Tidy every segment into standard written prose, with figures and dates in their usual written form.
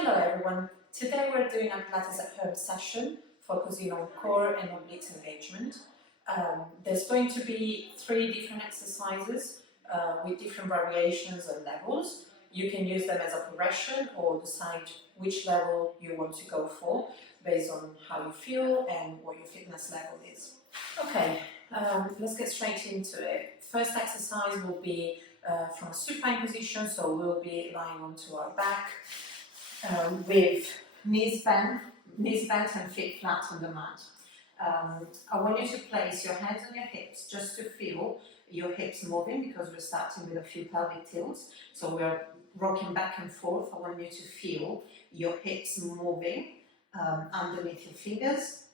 Hello everyone, today we're doing a Pilates at home session focusing on core and oblique engagement. There's going to be 3 different exercises with different variations and levels. You can use them as a progression or decide which level you want to go for based on how you feel and what your fitness level is. Okay, let's get straight into it. First exercise will be from a supine position, so we'll be lying onto our back. With knees bent and feet flat on the mat. I want you to place your hands on your hips just to feel your hips moving, because we're starting with a few pelvic tilts. So we're rocking back and forth. I want you to feel your hips moving underneath your fingers.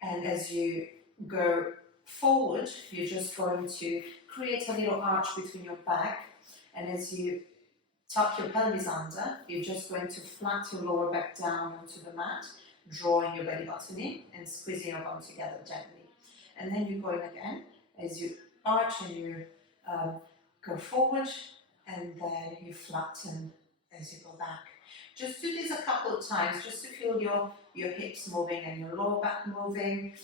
And as you go forward, you're just going to create a little arch between your back. And as you tuck your pelvis under, you're just going to flat your lower back down onto the mat, drawing your belly button in and squeezing your bum together gently. And then you go in again as you arch and you go forward, and then you flatten as you go back. Just do this a couple of times just to feel your hips moving and your lower back moving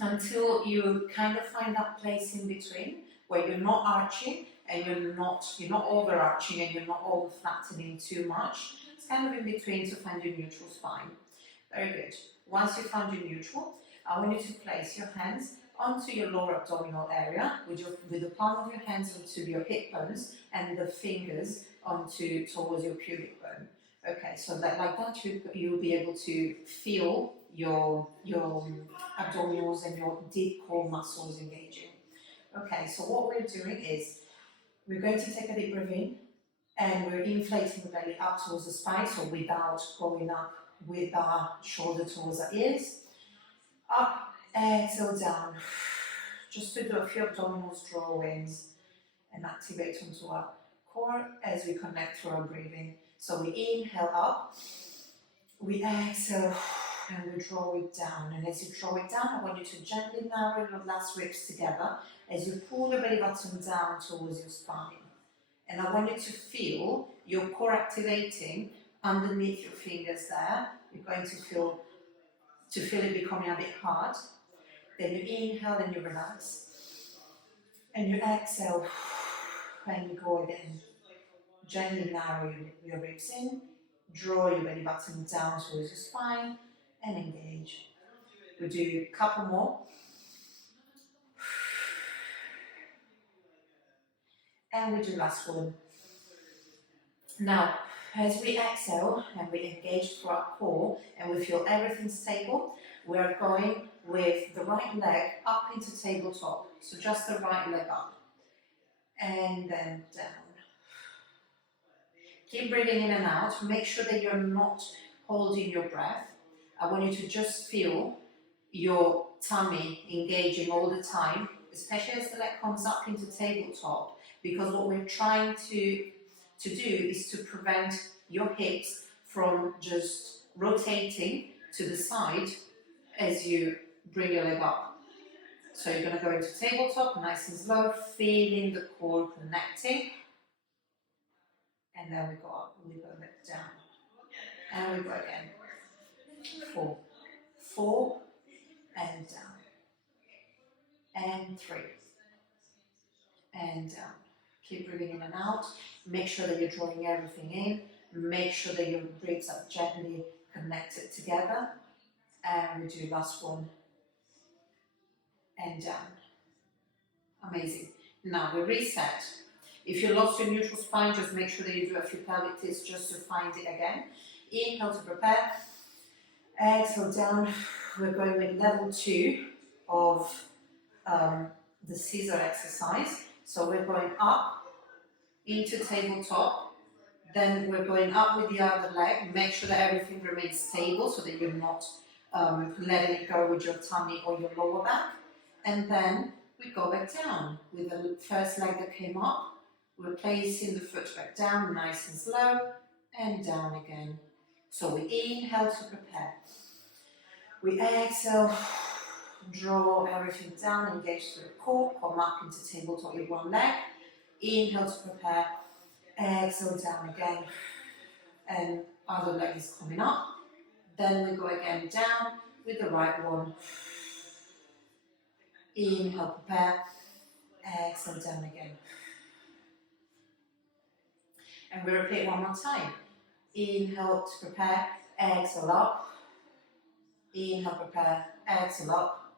until you kind of find that place in between where you're not arching and you're not overarching and you're not over flattening too much. It's kind of in between to find your neutral spine. Very good. Once you found your neutral, I want you to place your hands onto your lower abdominal area with the palm of your hands onto your hip bones and the fingers towards your pubic bone. Okay, so like that you'll be able to feel your abdominals and your deep core muscles engaging. Okay, so what we're doing is we're going to take a deep breath in, and we're inflating the belly up towards the spine, so without going up with our shoulder towards our ears. Up, exhale down. Just to do a few abdominals, draw wings, and activate onto our core as we connect through our breathing. So we inhale up, we exhale, and we draw it down. And as you draw it down, I want you to gently narrow your last ribs together as you pull the belly button down towards your spine. And I want you to feel your core activating underneath your fingers there. You're going to feel it becoming a bit hard. Then you inhale and you relax. And you exhale and you go again. Gently narrow your ribs in, draw your belly button down towards your spine and engage. We'll do a couple more. And we do last one. Now, as we exhale and we engage through our core and we feel everything stable, we're going with the right leg up into tabletop. So just the right leg up. And then down. Keep breathing in and out. Make sure that you're not holding your breath. I want you to just feel your tummy engaging all the time, especially as the leg comes up into tabletop, because what we're trying to do is to prevent your hips from just rotating to the side as you bring your leg up. So you're going to go into tabletop, nice and slow, feeling the core connecting. And then we go up, we go back down. And we go again. 4, and down. And 3. And down. Keep breathing in and out. Make sure that you're drawing everything in. Make sure that your ribs are gently connected together. And we do last one. And down. Amazing. Now we reset. If you lost your neutral spine, just make sure that you do a few pelvic tilts just to find it again. Inhale to prepare. Exhale down. We're going with level 2 of the scissor exercise. So we're going up into tabletop. Then we're going up with the other leg. Make sure that everything remains stable so that you're not letting it go with your tummy or your lower back. And then we go back down with the first leg that came up. We're placing the foot back down, nice and slow, and down again. So we inhale to prepare. We exhale, draw everything down, engage through the core, come up into tabletop with one leg. Inhale to prepare, exhale down again, and other leg is coming up. Then we go again down with the right one. Inhale, prepare. Exhale, down again. And we repeat one more time. Inhale to prepare, exhale up. Inhale, prepare, exhale up.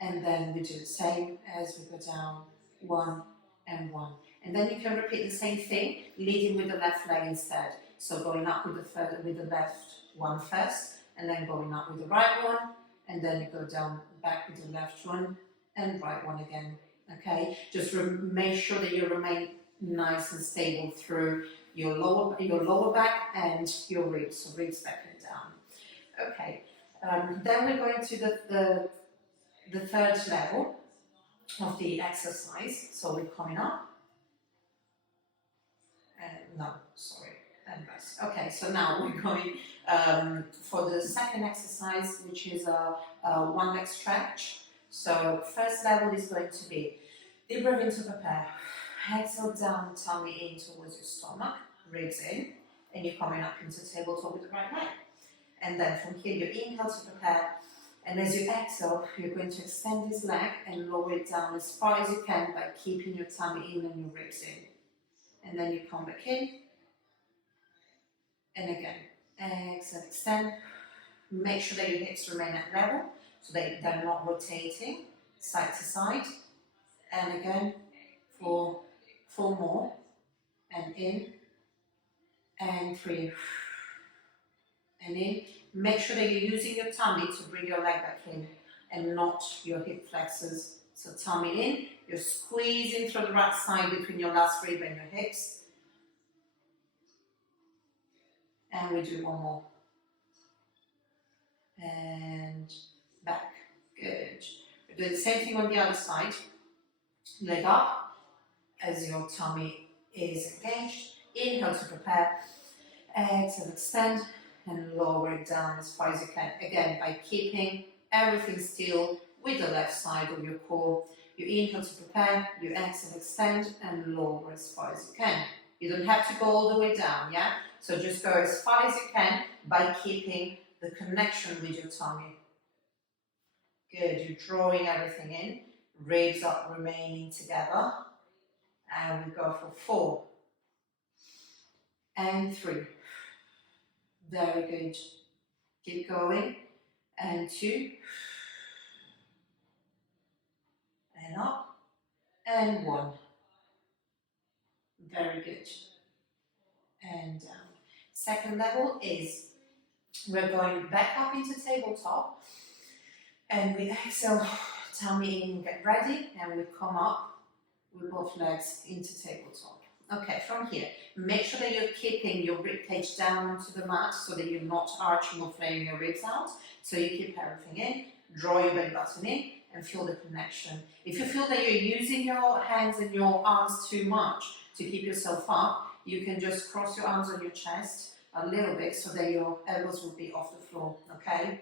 And then we do the same as we go down, 1 and 1. And then you can repeat the same thing, leading with the left leg instead. So going up with the left one first, and then going up with the right one, and then you go down back with the left one, and right one again. Okay, just make sure that you remain nice and stable through your lower back and your ribs, so ribs back and down. Okay, then we're going to the third level of the exercise. So we're coming up. And rest. Okay, so now we're going for the second exercise, which is a one leg stretch. So first level is going to be deep breath in to prepare. Exhale down, tummy in towards your stomach, ribs in, and you're coming up into tabletop with the right leg. And then from here you inhale to prepare, and as you exhale, you're going to extend this leg and lower it down as far as you can by keeping your tummy in and your ribs in. And then you come back in, and again, exhale, extend. Make sure that your hips remain at level, so that they're not rotating side to side. And again, for 4 more, and in, and 3, and in. Make sure that you're using your tummy to bring your leg back in, and not your hip flexors. So tummy in, you're squeezing through the right side between your last rib and your hips. And we do 1 more. And back. Good. We're doing the same thing on the other side. Leg up as your tummy is engaged. Inhale to prepare. Exhale, extend, and lower it down as far as you can. Again, by keeping everything still with the left side of your core. You inhale to prepare, you exhale, extend, and lower as far as you can. You don't have to go all the way down, yeah? So just go as far as you can by keeping the connection with your tummy. Good, you're drawing everything in, ribs up remaining together. And we go for 4 and 3. Very good. Keep going. And 2. And up. And 1. Very good. And down. Second level is we're going back up into tabletop. And we exhale, tummy in, get ready. And we come up with both legs into tabletop. Okay, from here, make sure that you're keeping your rib cage down onto the mat so that you're not arching or flaring your ribs out. So you keep everything in, draw your belly button in, and feel the connection. If you feel that you're using your hands and your arms too much to keep yourself up, you can just cross your arms on your chest a little bit so that your elbows will be off the floor, okay?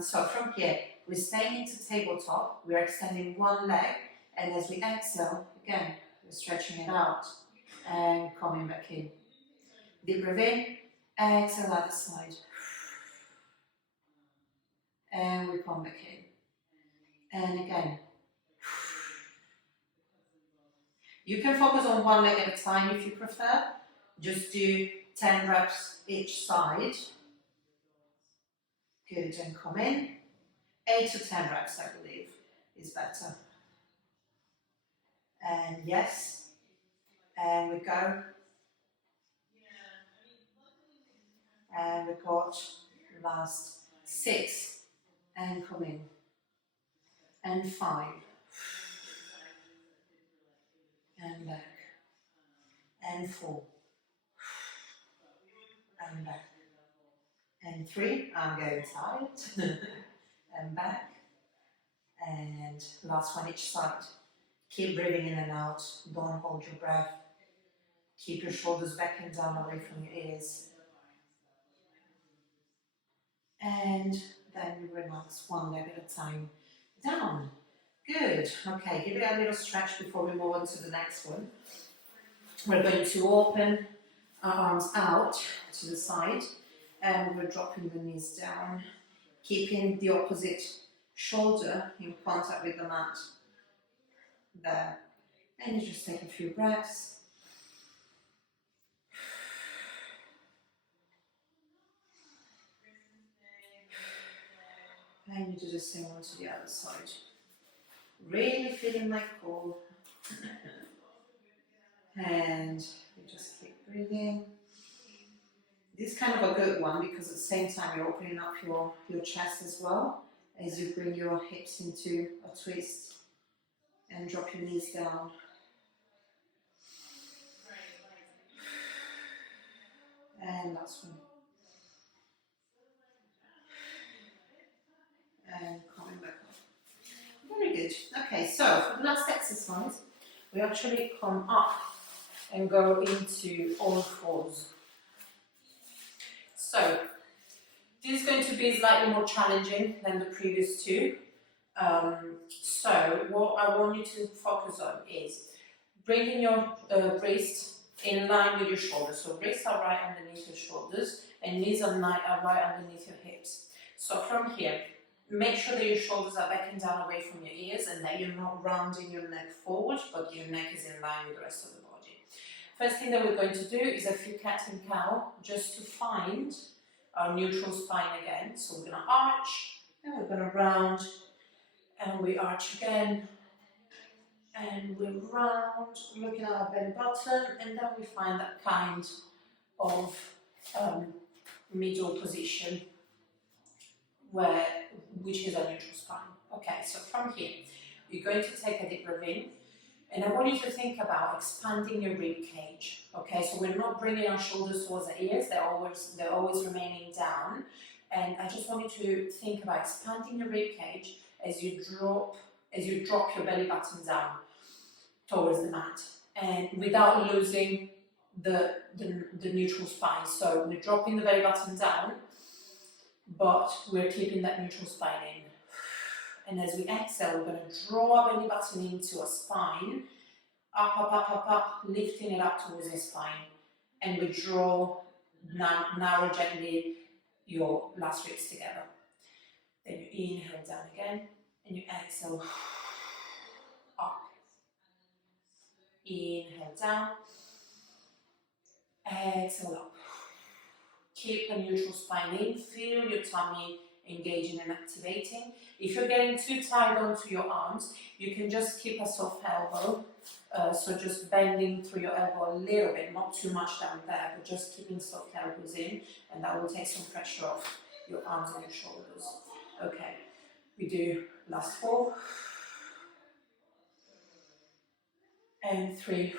So from here, we're staying into tabletop, we're extending one leg, and as we exhale, again, we're stretching it out and coming back in. Deep breath in, exhale other side. And we come back in. And again. You can focus on one leg at a time if you prefer. Just do 10 reps each side. Good, and come in. 8 to 10 reps, I believe, is better. And yes, and we go. And we got last 6, and come in. And 5, and back. And 4, and back. And 3, I'm getting tired. And back. And last one each side. Keep breathing in and out. Don't hold your breath. Keep your shoulders back and down away from your ears. And then you relax one leg at a time. Down. Good. Okay, give it a little stretch before we move on to the next one. We're going to open our arms out to the side, and we're dropping the knees down, keeping the opposite shoulder in contact with the mat. There. And you just take a few breaths. And you do the same one to the other side. Really feeling my core. And you just keep breathing. This is kind of a good one because at the same time you're opening up your chest as well as you bring your hips into a twist and drop your knees down. And last one. And coming back up. Very good. Okay, so for the last exercise, we actually come up and go into all fours. So this is going to be slightly more challenging than the previous two. So what I want you to focus on is bringing your wrist in line with your shoulders. So wrists are right underneath your shoulders and knees are right underneath your hips. So from here, make sure that your shoulders are backing down away from your ears and that you're not rounding your neck forward, but your neck is in line with the rest of the body. First thing that we're going to do is a few cat and cow just to find our neutral spine again. So we're going to arch and we're going to round and we arch again and we round, looking at our belly button, and then we find that kind of middle position which is a neutral spine. Okay, so from here, you're going to take a deep breath in, and I want you to think about expanding your rib cage. Okay, so we're not bringing our shoulders towards the ears; they're always remaining down. And I just want you to think about expanding your rib cage as you drop your belly button down towards the mat, and without losing the neutral spine. So we're dropping the belly button down, but we're keeping that neutral spine in. And as we exhale, we're going to draw our belly button into a spine, up, up, up, up, up, lifting it up towards the spine. And we draw, narrow gently your last ribs together. Then you inhale down again, and you exhale up. Inhale down, exhale up. Keep a neutral spine in, feel your tummy engaging and activating. If you're getting too tied onto your arms, you can just keep a soft elbow. So just bending through your elbow a little bit, not too much down there, but just keeping soft elbows in, and that will take some pressure off your arms and your shoulders. Okay, we do last 4. And 3.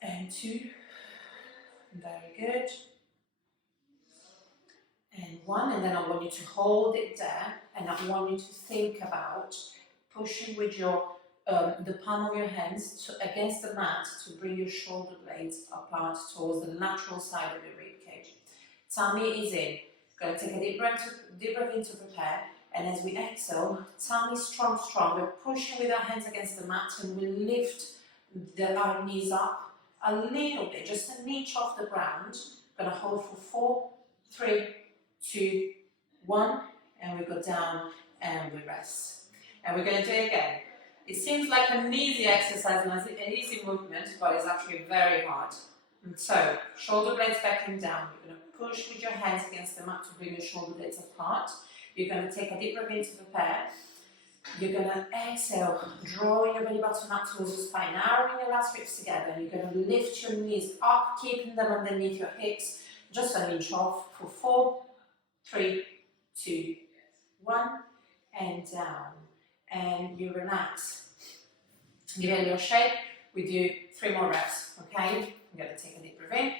And 2. Very good. And 1, and then I want you to hold it there, and I want you to think about pushing with your the palm of your hands against the mat to bring your shoulder blades apart towards the lateral side of your rib cage. Tummy is in. Going to take a deep breath in to prepare, and as we exhale, tummy strong. We're pushing with our hands against the mat, and we lift our knees up a little bit, just an inch off the ground. Going to hold for 4, 3, 2, 1, and we go down and we rest. And we're going to do it again. It seems like an easy exercise and an easy movement, but it's actually very hard. And so, shoulder blades backing down. You're going to push with your hands against the mat to bring your shoulder blades apart. You're going to take a deep breath in to prepare. You're going to exhale, drawing your belly button up towards the spine, narrowing your last ribs together. And you're going to lift your knees up, keeping them underneath your hips, just an inch off for 4, 3, 2, 1, and down. And you relax. Give it a little shake. We do 3 more reps, okay? I'm going to take a deep breath in.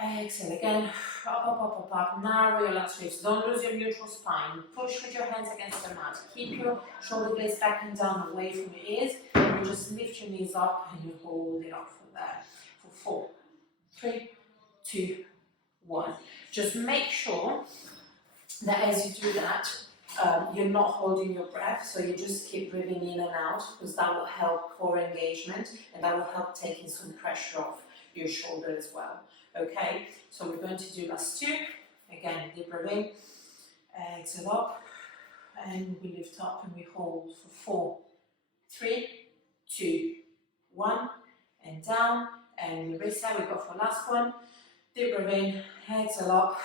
Exhale again. Up, up, up, up, up. Narrow your last ribs. Don't lose your neutral spine. Push with your hands against the mat. Keep your shoulder blades backing down away from your ears. And you just lift your knees up and you hold it up from there. For 4, 3, 2, 1. Just make sure that as you do that, you're not holding your breath, so you just keep breathing in and out, because that will help core engagement and that will help taking some pressure off your shoulder as well. Okay, so we're going to do last two. Again, deep breath in, exhale up, and we lift up and we hold for 4, 3, 2, 1, and down, and we reset. We go for last one. Deep breath in, exhale up,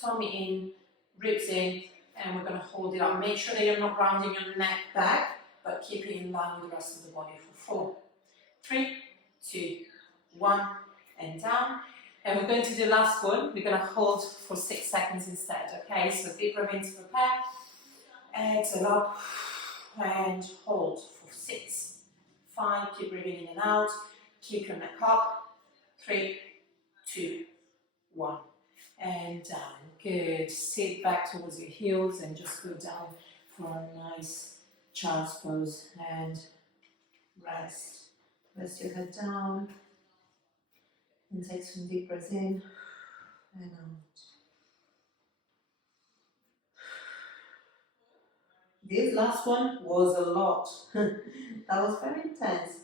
tummy in, ribs in, and we're going to hold it up. Make sure that you're not rounding your neck back, but keep it in line with the rest of the body for 4, 3, 2, 1, and down. And we're going to do the last one. We're going to hold for 6 seconds instead, okay? So deep breath in to prepare, exhale up, and hold for 6, 5, keep breathing in and out, keep your neck up, 3, 2, 1, and down. Good. Sit back towards your heels and just go down for a nice child's pose and rest. Rest your head down and take some deep breaths in and out. This last one was a lot. That was very intense.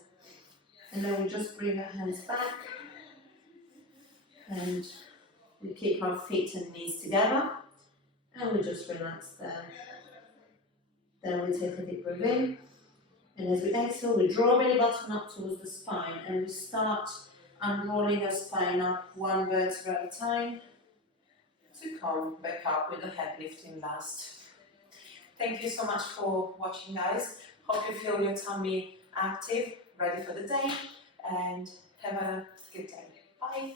And then we just bring our hands back and we keep our feet and knees together and we just relax there. Then we take a deep breath in, and as we exhale, we draw belly button up towards the spine and we start unrolling our spine up 1 vertebra at a time to come back up with the head lifting last. Thank you so much for watching, guys. Hope you feel your tummy active, ready for the day, and have a good day. Bye.